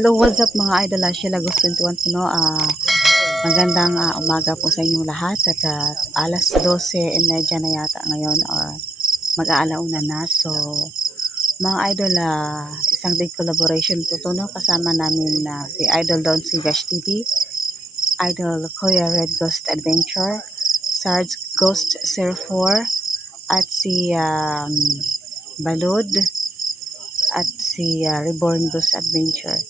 Hello, what's up mga idol? Sheila Agustin 21 po, no? Magandang umaga po sa inyong lahat at alas 12:30 na yata ngayon or mag-aalauna na. So mga idol, isang big collaboration po to, no? Kasama namin si Idol Don si Gash TV, Idol Kuya Red Ghost Adventure, Sarge Ghost 04 at si Balud at si Reborn Ghost Adventure.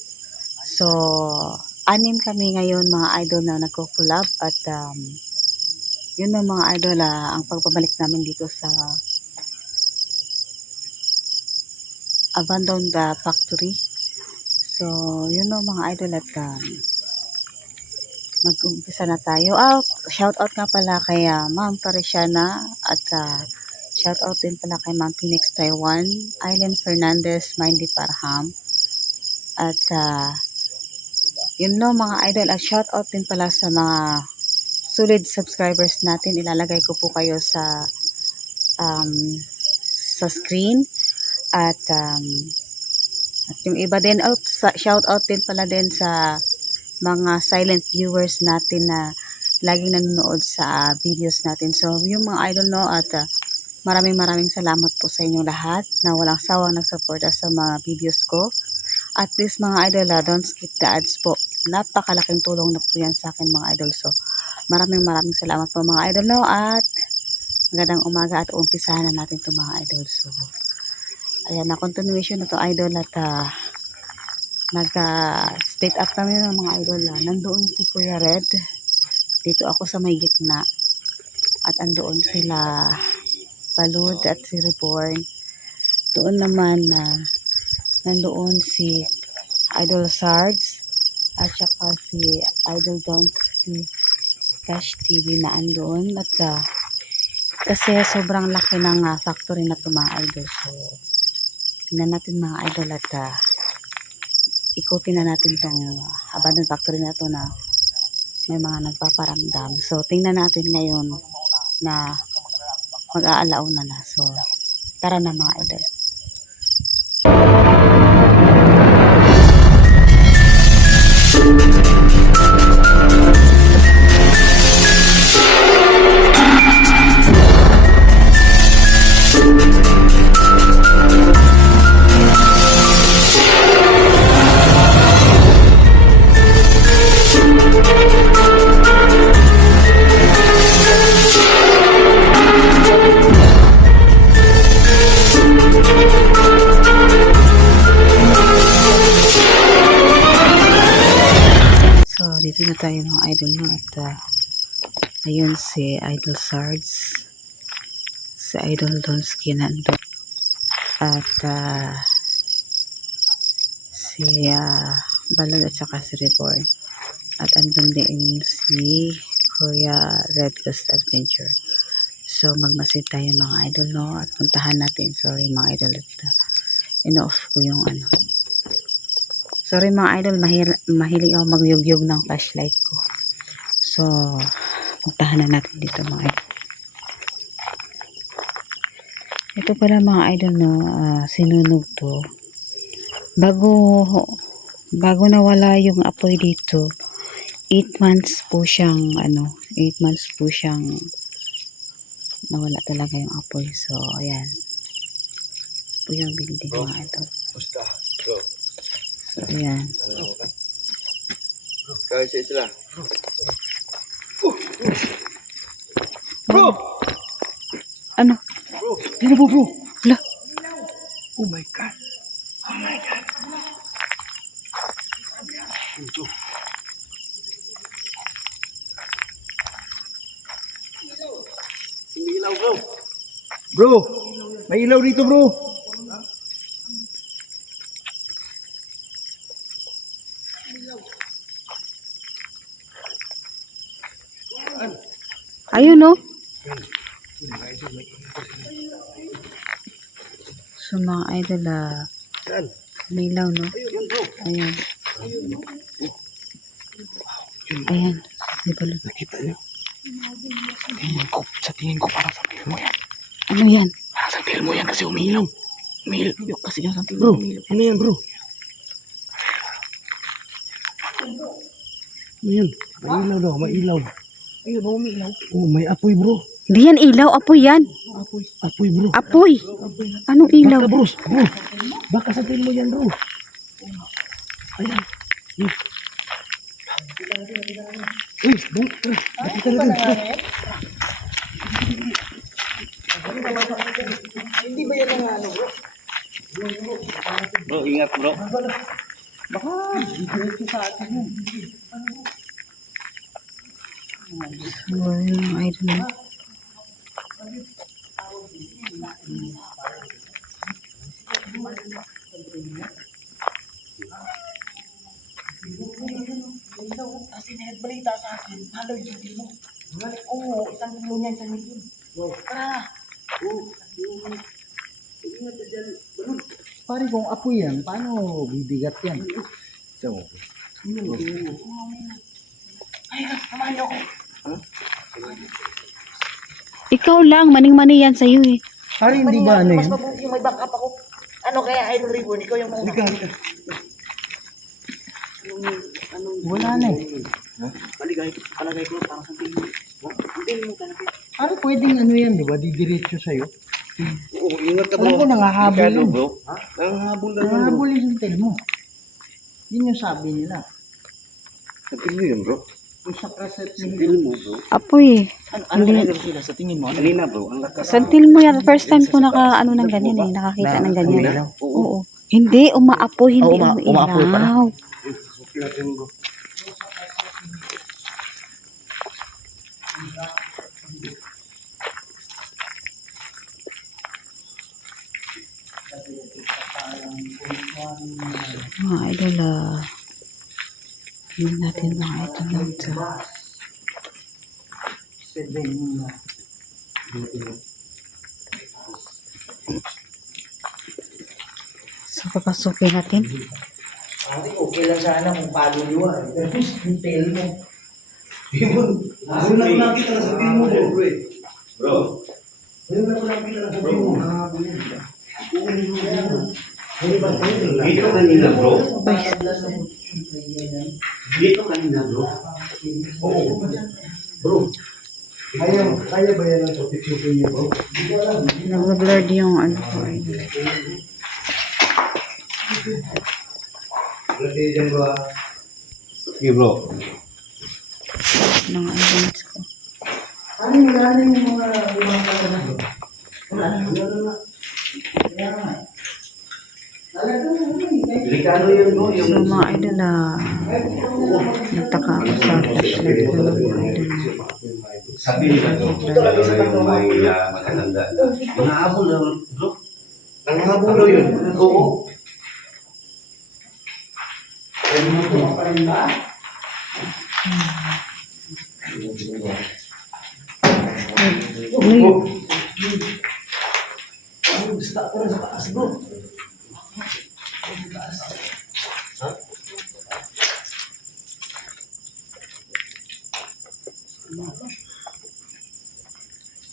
So, anim kami ngayon mga idol na nagko-collab at yun na mga idol, ang pagpabalik namin dito sa abandoned factory. So, yun na mga idol at mag-umpisa na tayo. Shout out nga pala kay Ma'am Parisiana at shout out din pala kay Ma'am Phoenix Taiwan, Aileen Fernandez, Mindy Parham at yun no mga idol, at shout out din pala sa mga solid subscribers natin. Ilalagay ko po kayo sa screen at yung iba din shout out din pala din sa mga silent viewers natin na laging nanonood sa videos natin. So yung mga idol no, at maraming salamat po sa inyong lahat na walang sawang nagsuporta sa mga videos ko. At please mga idol, don't skip the ads po. Napakalaking tulong na po yan sa akin mga idol. So maraming salamat po mga idol no, at magandang umaga at umpisahan na natin ito mga idol. So ayan na, continuation na to idol at nag-split up kami ng mga idol. Nandoon si Kuya Red, dito ako sa may gitna, at andoon sila Balud at si Reborn. Doon naman nandoon si Idol Sarge at saka si Idol Don si Gash TV na andoon. At kasi sobrang laki ng factory na ito mga idol. So tingnan natin mga idol at ikutin na natin itong abandoned factory na ito na may mga nagpaparamdam. So tingnan natin ngayon na mag-aalauna na. So tara na mga idol. Dito na tayo mga idol no, at ayun si Idol Sarge, si Idol Donsky nando, at si Balad at saka si Reborn, at andun din si Kuya Red Ghost Adventure. So magmasid tayo mga idol no, at puntahan natin. Sorry mga idol at ino-off ko yung sorry mga idol, mahilig ako magyugyug ng flashlight ko. So puntahan na natin dito mga idol. Ito pala mga idol no, sinunog to bago nawala yung apoy dito. 8 months po siyang 8 months po siyang nawala talaga yung apoy. So ayan po yung building mga idol. Basta go. So ayan, Kaya sila. Bro! ano? Bro! Dino bro! Hala, Oh my God! Oh my God! Ito. Hindi ilaw bro! Bro! May ilaw dito bro! ayun no. So mga idol, may ilaw no. Ayan. Ayan. Di ba? Nakita niyo? Sa tingin ko parang santil mo yan. Ano yan? Parang santil mo yan kasi umiilaw. Umiilaw Kasi yung santil bro. umiilaw. Ano yan bro? Ayan, may ilaw daw, may ilaw. Ayun, oh, may ilaw. Oh, may apoy bro. Hindi yan ilaw, apoy yan. Apoy bro. Apoy. Anong ilaw? Baka bro. Baka sabihin mo yan bro. Ayan. Uy, bro. Nakita na bro. Hindi ba yan ang ano, bro? Bro, ingat bro. Baka, diretso sa atin yun. Well, I don't know. Kasi nagbalita sa akin, halo yung dino. Oo, isang kilo niya, isang million. Tara. Pare kung apoy yan, paano bibigat yan? So, Ay, samahan niyo ako. Ikaw lang, maning-mani yan sa'yo eh. pare hindi ba ano Mas yan? mabuti yung may backup ako. Ano kaya, Idol Ribbon, ikaw yung mauna. Wala na eh. Palagay ko, parang sa tingin. Ang tingin mo talaga. Pare pwedeng ano yan, di ba? Didiretso sa'yo. Oo, ingat ka Alam ko, nangahabol Ricardo, yun. bro. Ha? Nangahabol na yun, bro. Nangahabol yung tel mo. Yun yung sabi nila. Sabihin mo yun, bro. Yung sa preset ni Sabihin mo, bro. Apoy eh. Ano kaya sila sa tingin mo? Kanina, bro. Ang lakas. Santil mo yan. First time ko ano ng ganyan eh. Nakakita ng ganyan. Kanina? Oo. Hindi, umaapoy. Hindi umaapoy pala. umiilaw. Okay natin, bro. Mga idol, hindi natin mga idol natin. So, papasukin natin. Pare, okay lang sana kung kaluluwa. Yung tel mo. Ano lang nakita na sabihin mo, bro. Bro. Ano lang nakita na sabihin mo. Dito kanina, bro. Uy, Dito kanina, bro. Oo. Bro. Kaya ba yan ang protection niyo, bro? nag-blurred yung ano ko. Lagi dyan ba? Okay, bro. Ng items ko. Ano yung mga ibang kalaman, bro? Wala na. Delikado yun, bro. So, mga idol, nagtaka ako sa flashlight ko ng mga idol. Sabi nila, bro. Lalo na yung may matatanda. Nangahabol na, bro. Nangahabol daw yun. Oo. Uy,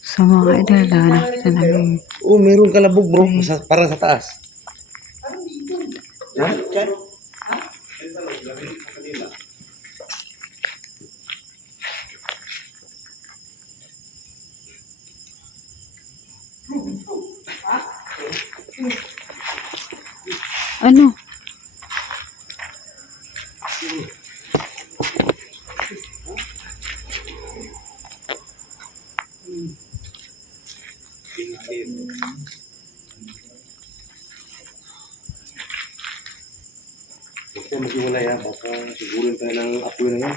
so mga idol, nakita namin. Oo, meron kalabog, bro. Para sa taas. Ha? Ano? Huwag tayo maghiwalay, ha. Baka sigurin tayo ng apoy na yan.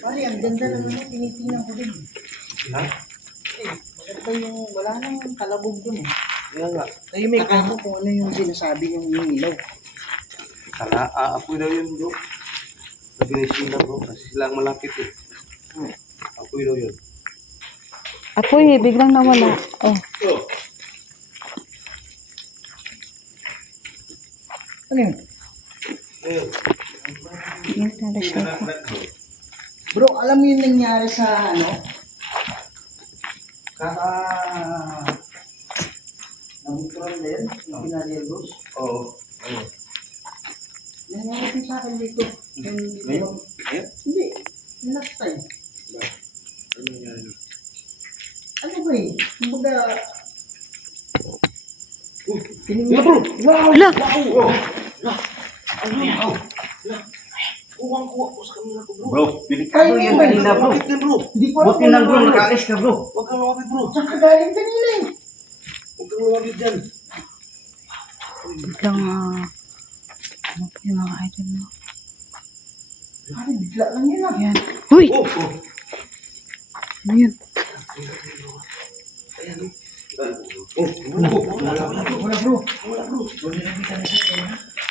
Pare, ang ganda ng ano, tinitingnan ko din. Ha? Maganda yung, wala nang kalabog dun eh. Kaya nga. Tahimik ako kung ano yung sinasabi yung ilaw. Apoy daw yun, bro. Sabi ni Sheila, bro. Kasi sila ang malapit, eh. Apoy daw yun. Apoy, biglang nawala. Oh, Ano yun? Ayun. yung flashlight ko. Bro, alam mo yung nangyari sa ano? Kaka... Ang turan din, yung pinariel bros. Oo. Ano? Nangyari sa akin dito. Ngayon? Ngayon? Hindi. Yung last time. Ano nangyari? Ano ba eh? Kumbaga... Yeah, bro! Wow! Hala! Wow! Ano yan? Kuwang-kuwa ko sa kanila ko, bro. Bro, delikado yan kanina bro. Bakit yan, bro? Hindi ko alam Buti lang bro, kung ano. nakaalis ka bro. Huwag kang lumapit, bro. Saan ka galing kanina eh? Huwag kang lumapit dyan. Biglang, ano po yung mga idol mo? Pare, bigla lang yun ah. Ayan. Uy! Oh, oh. Ano yun? Oh, wala, wala, bro. Wala bro. Wala, bro.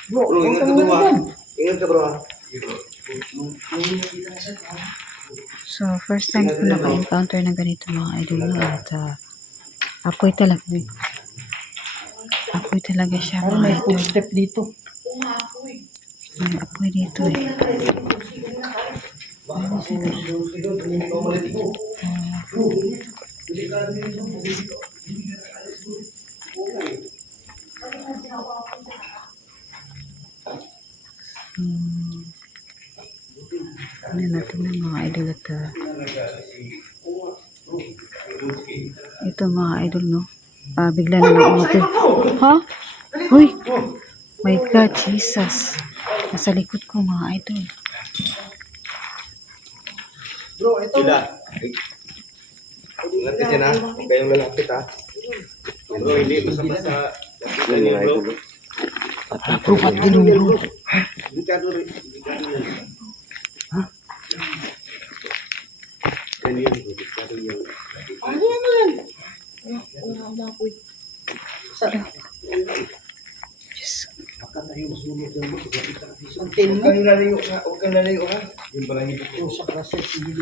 Bro, Bro, huwag ingat kang ka, bro, wala ha? dyan. Ingat ka, bro, ha? So, first time ko naka-encounter ng ganito mga idol no? At apoy talaga. Apoy talaga siya Parang mga may idol. footstep dito. May apoy dito eh. Ano natin ng mga idol at ito mga idol no. Bigla na lang umapoy. Ha? Uy! My God, Jesus. Nasa likod ko mga idol. Bro, ito. Sila. Ingat ka dyan, ha? Huwag kayong lalapit, ha? Bro, hindi basta-basta. Lapitan niyo, bro. Bro, ba't ganun bro? Delikado rin. Delikado yan. Ha? Yan yun, bro. Delikado yan. Ano yan na yan? Wala na ako eh. Diyos. Baka tayo masunod yan, bro. Ang tin Huwag mo. kang lalayo, ha? Huwag kang lalayo, ha? Yung balahibo ko. Sa kaset, hindi.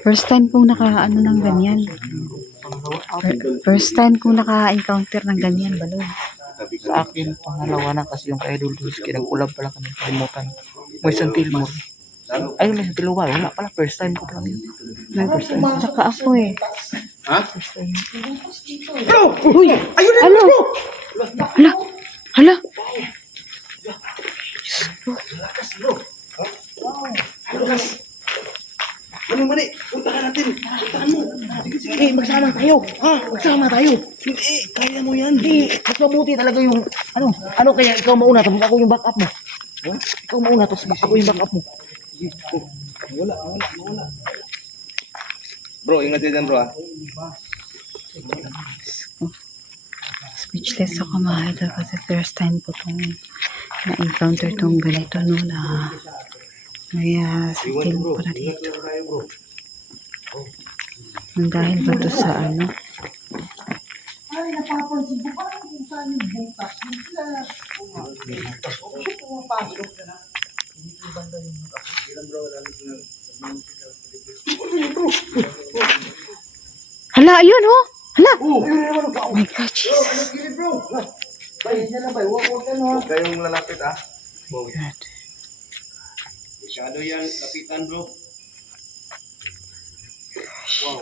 First time kong naka-ano ng ganyan. First time kong naka-encounter ng ganyan, balon. Sa akin, pangalawa na kasi yung kay Idol Luis. Kinag-ulab pala kami. Kalimutan. May San Tilmore. Ayun, may San Tilmore. Wala pala. First time ko pala yun. First time. Saka ako eh. Ha? First time. Uy! Ayun na! Ano? Hala! Hala! Lakas, bro. Ha? Lakas. Mali, mali. Puntahan natin. Puntahan mo. Sige, sige. Eh, magsama tayo. Ha? Magsama tayo. Hindi, kaya mo yan. Hindi, mas mabuti talaga yung, ano kaya ikaw mauna, tapos ako yung backup mo. Ha? Ikaw mauna, tapos ako yung backup mo. Wala, wala, wala. Bro, ingat ka dyan, bro, ha? Speechless ako mga idol kasi first time ko tong na-encounter tong ganito no na may skill pala dito. Tayo, bro. Ang dahil ba to sa ano? Ay, napapansin ko parang kung saan yung butas. Hindi sila pumapasok na. Hala, ayun oh! Hala! Oh, Oh my God, Jesus! Sige bro. Bay, yan na bay. Huwag ka no. huwag kayong lalapit, ha? God. Masyado yan. Lapitan, bro. Wow.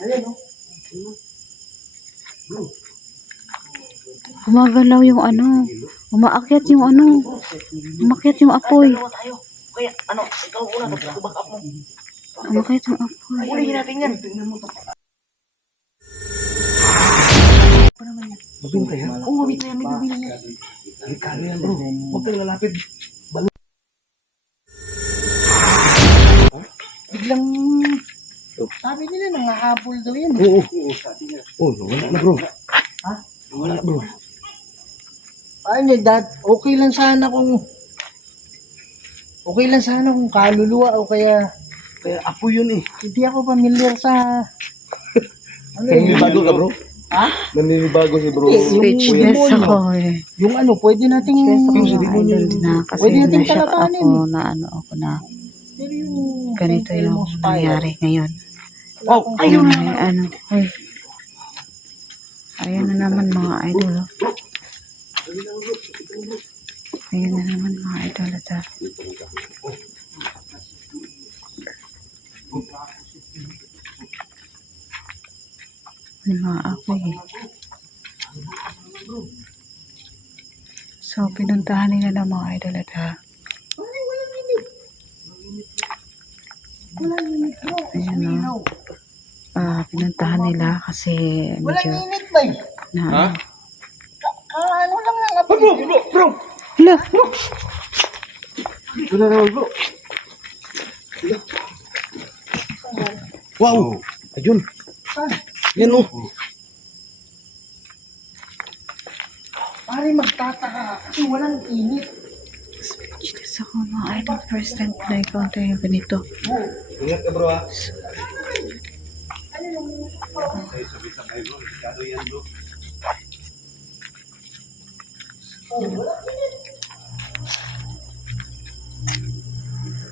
Ayan oh. Gumagalaw yung ano. Umaakyat yung ano. Umakyat yung apoy. Dalawa tayo. Kaya, ikaw una, tapos ako backup mo. Umakyat yung apoy. Ulihin natin yan. Mabintay, ha? Oo, mabita yan. May bibili yan. Delikado yan, bro. Huwag kayong lalapit. Biglang, sabi nila, nangahabol daw yan. Oo. Oh, wala na, bro. Ha? Wala, bro. Ay, dad, okay lang sana kung kaluluwa o kaya Kaya apo yun, eh. hindi ako familiar sa ano Naninibago ka, bro? Ha? Naninibago si bro. Hindi, Speechless yung ako eh. Yung ano, pwede nating Speechless ako Yung mga demonyo idol na kasi Pwede natin na-shock kalakanin ako na ano ako na pero yung ganito yung Elmo's Fire. nangyari ngayon. Oh, Ayun na ano. Ay. Ayan na naman mga idol. Oh. Ayan na naman mga idol. At, May mga apoy eh. So, pinuntahan nila ng mga idol at ayan o. Pinuntahan nila kasi medyo na Ano lang lang apoy. Bro! hala, Ito na naman bro. Wow! Ayun. Yan o. Pare magtataka kasi walang init. speechless ako mga idol. First time ko na-encounter yung ganito. Ingat ka bro ha.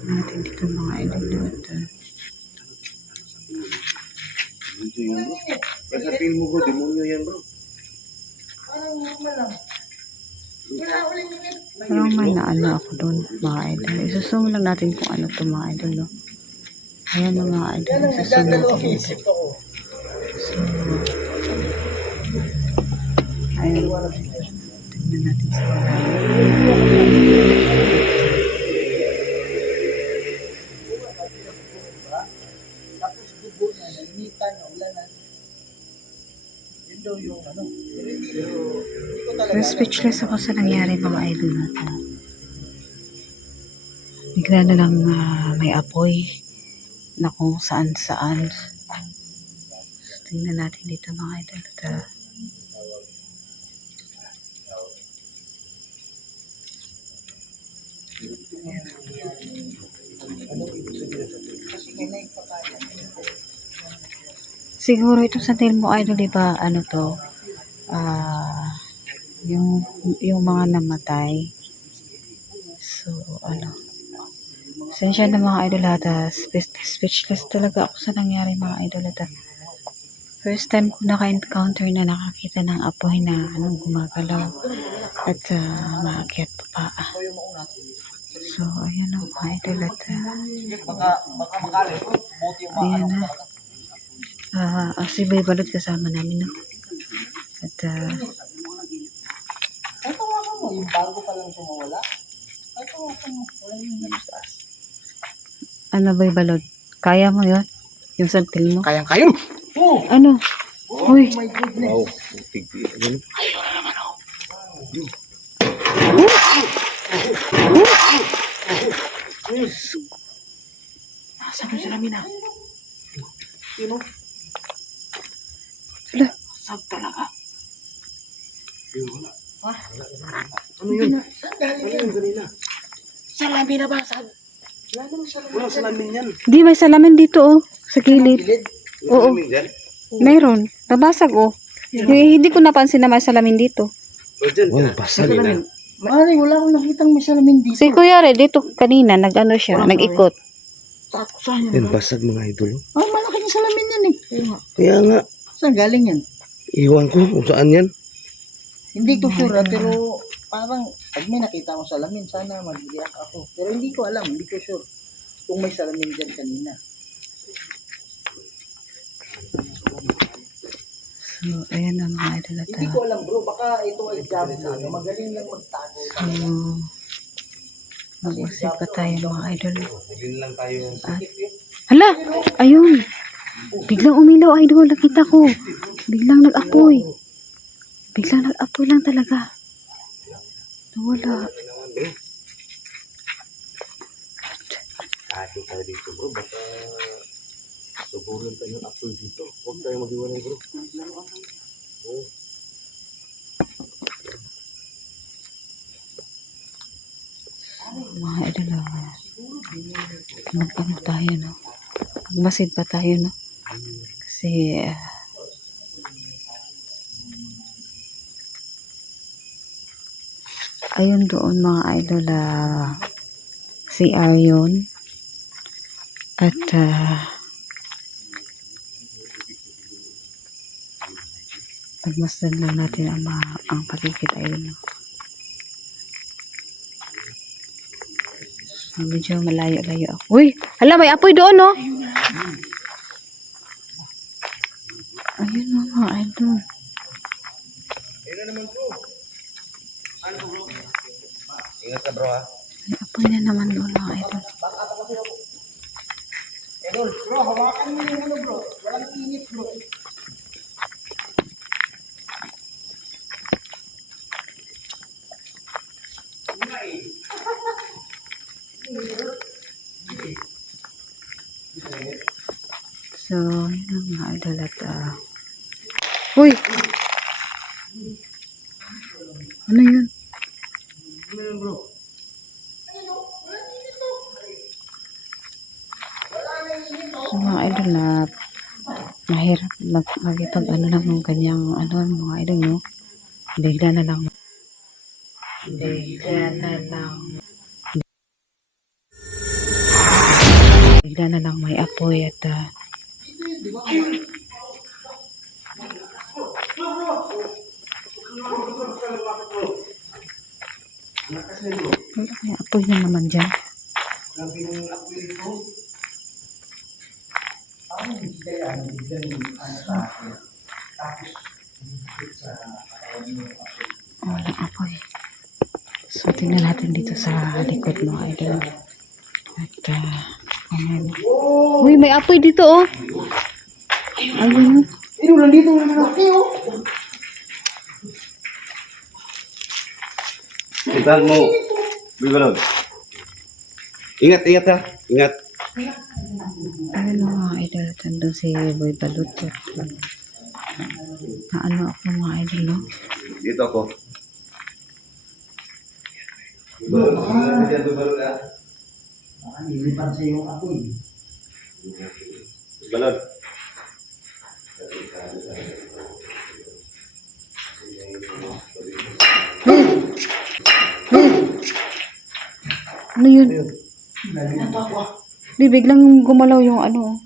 Natin dito mga idol at Dito yan bro. Kaya sabihin mo bro, demonyo yan bro. parang may naano ako doon mga idol. Isusung lang natin kung ano to mga idol. No? Ayan na mga idol. Isusung natin. Isip ako. So, ayun. Tingnan natin sa malalim. Tapos dugo na, nainitan, ulanan. Yun daw yung ano. Pero hindi ko talaga Pero speechless ako sa nangyari mga idol natin. Bigla na lang may apoy na kung saan saan. So, tingnan natin dito mga idol. At, siguro ito sa tingin mo idol, di ba, ano to, yung mga namatay. So, ano, sensya na mga idol at speechless talaga ako sa nangyari mga idol at first time ko naka-encounter na nakakita ng apoy na anong gumagalaw at maakyat pa. So, ayun ang mga idol at baka makali. Buti yung ayan na. Si Bay Balot kasama namin, no? At, Ito nga mo, yung bago pa lang sumawala. Ito nga mo, wala yung nagtaas. ano Bay Balot? Kaya mo yun? Yung santil mo? Kayang-kaya mo. Oh! Ano? Uy! My goodness. Wow. Tigil. Ano? Nasa mo sila mina? Sino? Hala, sag talaga. Ano yun? Saan galing Ano yan? yun kanina? Salamin na ba? Sag? Wala naman sa Walang salamin yan. Di, may salamin dito, oh. Sa gilid. gilid. Walang Oo. salamin dyan. Meron. Nabasag, oh. Hindi ko napansin na may salamin dito. O dyan. Oh, basag na. Mari, wala akong nakitang may salamin dito. Si Kuya Red, dito kanina, nag-ano siya, nag-ikot. Saan Yan, yan? basag mga idol. Oh, malaking salamin yan eh. Kaya nga, Saan galing yan? iwan ko kung saan yan. Hindi ko sure pero parang pag may nakita akong salamin, sana mag-react ako. Pero hindi ko alam, hindi ko sure kung may salamin dyan kanina. So, ayan na mga idol at Hindi ko alam bro, baka ito ay job na ano, magaling lang magtago. so, mag-usip pa tayo mga idol. Bilhin lang tayo. Hala! Ayun! Biglang umilaw idol, nakita ko. Biglang nag-apoy. Biglang nag-apoy lang talaga. Nawala. Atin tayo dito bro, baka suburin tayo ng apple dito. Huwag tayo mag-iwanay bro. Oh. Mga idol, mag-ano tayo, no? Magmasid pa tayo, no? Kasi, ayun doon mga idol, CR yun. At, pagmasdan lang natin ang paligid, ayun, no? So, medyo malayo-layo ako. Uy! Hala, may apoy doon, no? Ayun o mga idol. Ingat ka bro ha. May apoy na naman doon mga idol. Idol, bro, hawakan mo yung ano bro. Walang init bro. So, yun ang mga idol at uy! Ano yun? So, mga idol na mahirap magipag ano lang ng kanyang ano mga idol no. Bigla na lang bigla na lang may apoy at may apoy na naman dyan. Walang apoy. So, tingnan natin dito sa likod mga idol. At, ayan. Uy, may apoy dito oh. Ayun. Idol, nandito na lalaki oh. Ingat mo. Bibalon. Ingat, ingat ha. Ingat. Ayun mga idol. At andun si Boy Balot. Na ano ako mga idol no. Dito ako. Bibalon ha. Nilipan sa yung apoy. Bibalon. Ano yun? Nalipan ako ah. Di biglang gumalaw yung ano.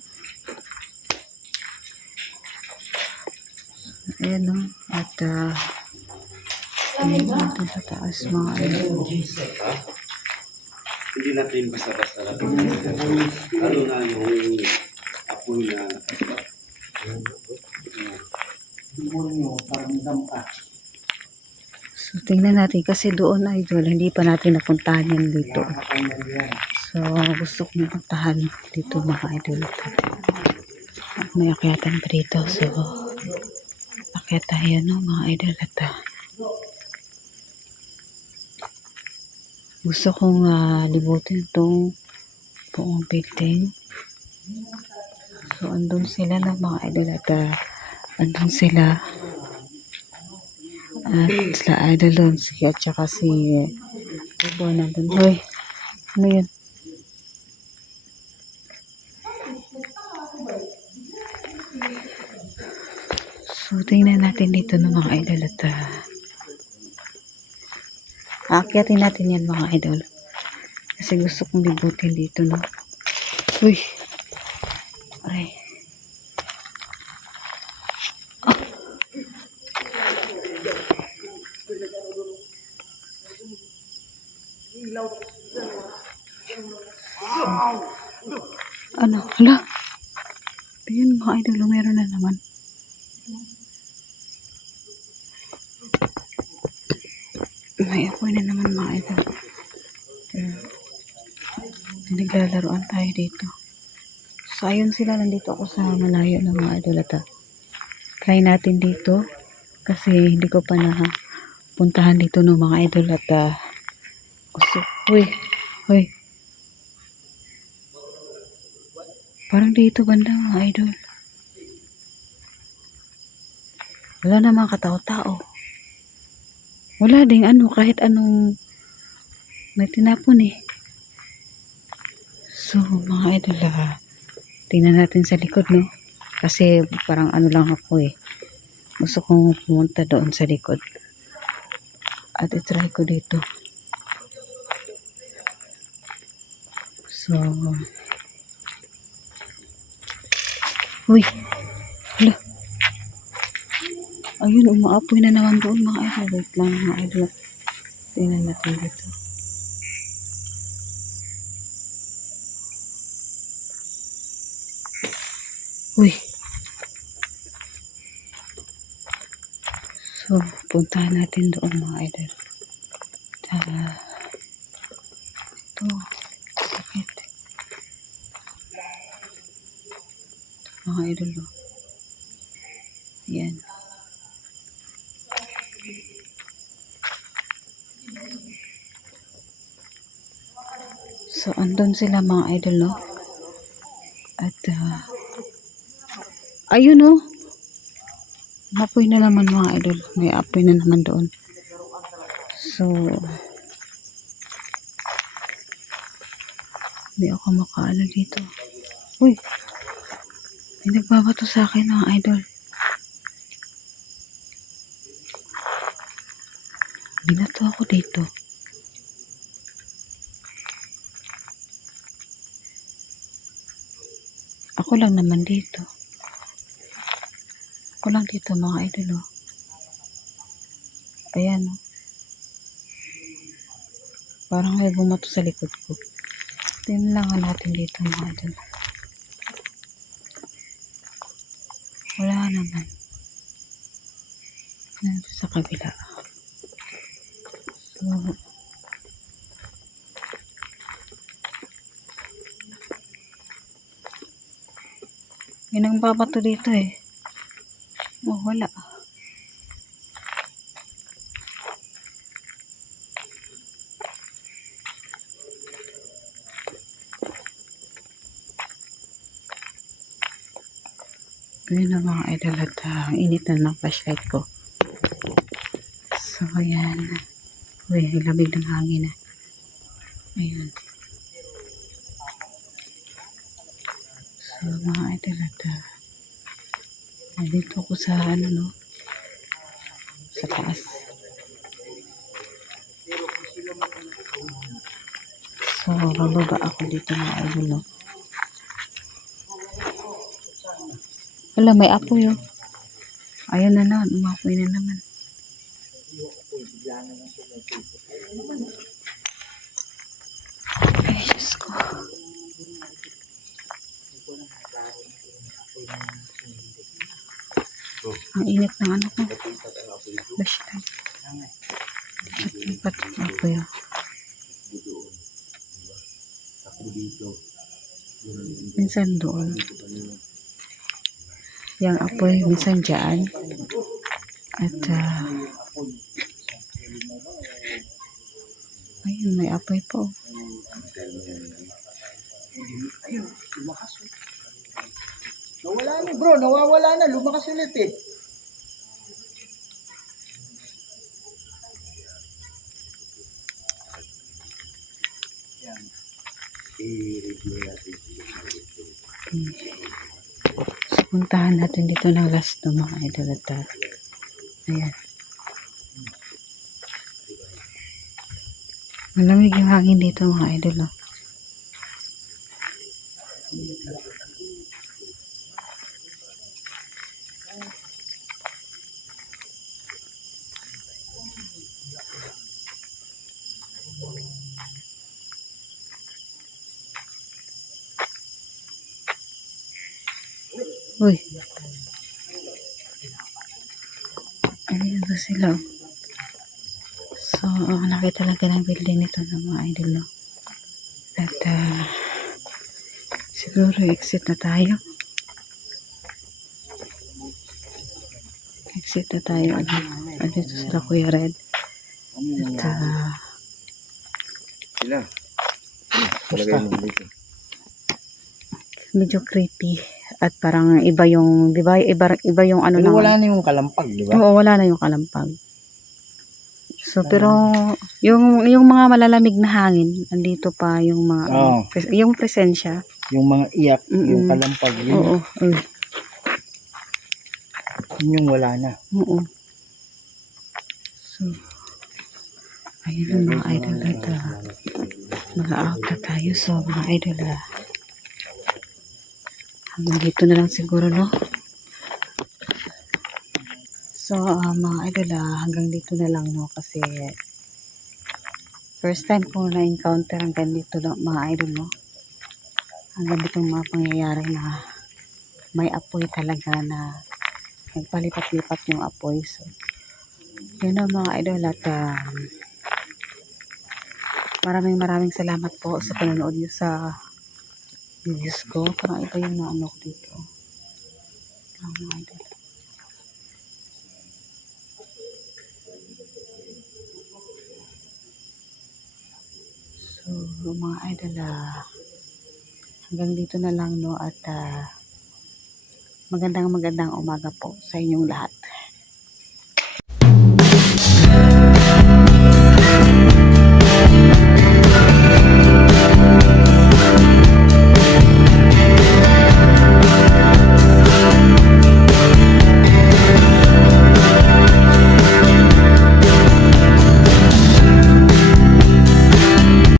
Ayan no. At tingnan natin sa taas mga idol. Hindi natin basta-basta natin. Lalo na yung apoy na nakasap. Demonyo, paramdam ka. So tingnan natin kasi doon idol. Hindi pa natin napuntahan yan dito. Nakakainan yan. So gusto ko na puntahan dito mga idol. At may akyatan pa dito. So akyat tayo no mga idol. At gusto kong libutin itong buong building. So andun sila na mga idol. At andun sila. At sila idol doon. At saka si Ibo nandun. Hoy, ano yun? So, tingnan natin dito ng mga idol at aakyatin natin yan mga idol. Kasi gusto kong libutin dito, no? Uy! Aray. Ano? Hala! Ayun mga idol, meron na naman. May apoy na naman mga idol. Naglalaroan tayo dito. So, ayun sila. Nandito ako sa malayo ng mga idol. At try natin dito. Kasi hindi ko pa napuntahan dito ng mga idol. At gusto. Uy. Uy. Parang dito banda mga idol. Wala na mga katao-tao. Wala ding ano, kahit anong may tinapon eh. So, mga idol, tingnan natin sa likod, no? Kasi parang ano lang ako eh. Gusto kong pumunta doon sa likod. At itry ko dito. So, uy! Hala! Ayun, umaapoy na naman doon mga idol. Wait lang mga idol. Tingnan natin dito. Uy! So, puntahan natin doon mga idol. Tara. Ito. Sakit. Mga idol. Oh. Ayan. So, andun sila mga idol, no? At, ayun, no? Apoy na naman mga idol. May apoy na naman doon. So, hindi ako makaano dito. Uy! May nagbabato sa akin mga idol. Binato ako dito. Ako lang naman dito. Ako lang dito mga idol. Oh. Ayan. Oh. Parang may bumato sa likod ko. Tingnan natin dito mga idol. Wala naman. Nandito sa kabila. So, may nang babato dito eh. Oh, wala. Ayun na mga idol at ang init na ng flashlight ko. So, ayan. Uy, lamig ng hangin na. Ayun. So, mga idol at nandito ako sa ano no? Sa taas. So, bababa ako dito mga idol no? Wala, may apoy oh. Ayun na naman, umapoy na naman. Ay, Diyos ko. Ang init ng ano ko. Flashlight. Lipat ang apoy oh. Minsan doon. Yang apoy, minsan dyan. At, ayun, may apoy po. Ayun, lumakas. Nawala na bro, nawawala na. Lumakas ulit eh. Yan. So, puntahan natin dito ng last no mga idol at ayan. Malamig yung hangin dito mga idol no. Uy. Ayun ba sila? So, nakita talaga ng building nito ng mga idol, no? At, siguro exit na tayo. Exit na tayo. Andito sila Kuya Red. At, Sila. medyo creepy. At parang iba yung, di ba? Iba yung ano Pero na. wala na yung kalampag, di ba? Oo, wala na yung kalampag. So, pero, yung mga malalamig na hangin, andito pa yung mga, Oo. yung presensya. Yung mga iyak, yung Mm-mm. kalampag, Oo, yun yung wala na. oo. So, ayun ang mga idol at mag-out na tayo. So, mga idol hanggang dito na lang siguro, no? So, mga idol hanggang dito na lang, no? Kasi, first time ko na-encounter hanggang dito lang, mga idol, no? Hanggang dito mga pangyayari na may apoy talaga na nagpalipat-lipat yung apoy. So, Yun ang mga idol at maraming salamat po sa panonood niyo sa videos ko. Parang iba yung naano ko dito. Mga idol. So, mga idol, hanggang dito na lang, no, at magandang umaga po sa inyong lahat.